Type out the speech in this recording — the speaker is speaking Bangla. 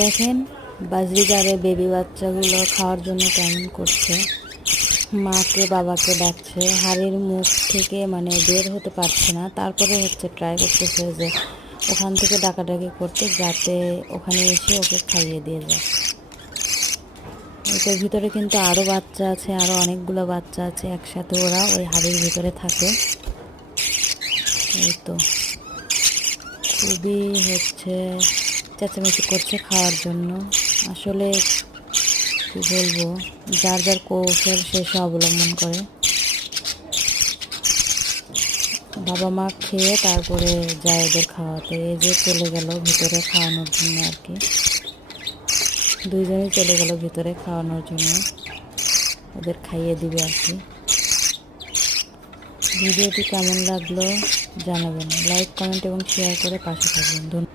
দেখেন বাজরিগারে বেবি বাচ্চাগুলো খাওয়ার জন্য কেমন করছে, মাকে বাবাকে ডাকছে, হাড়ির মুখ থেকে মানে বের হতে পারছে না, তারপরে হচ্ছে ট্রাই করতেছে যে ওখান থেকে ডাকাডাকি করতে, যাতে ওখানে এসে ওকে খাইয়ে দিয়ে যায়। এটার ভিতরে কিন্তু আরও বাচ্চা আছে, আরও অনেকগুলো বাচ্চা আছে একসাথে, ওরা ওই হাড়ির ভিতরে থাকে। এই তো খুবই হচ্ছে চেঁচামেচি করছে খাওয়ার জন্য। আসলে কি বলবো, যার যার কৌশল সে অবলম্বন করে। বাবা মা খেয়ে তারপরে যায় ওদের খাওয়াতে। এই যে চলে গেল ভিতরে খাওয়ানোর জন্য আর কি, দুইজনেই চলে গেল ভিতরে খাওয়ানোর জন্য, ওদের খাইয়ে দিবে আর কি। ভিডিওটি কেমন লাগলো জানাবেন, লাইক কমেন্ট এবং শেয়ার করে পাশে থাকবেন। ধন্যবাদ।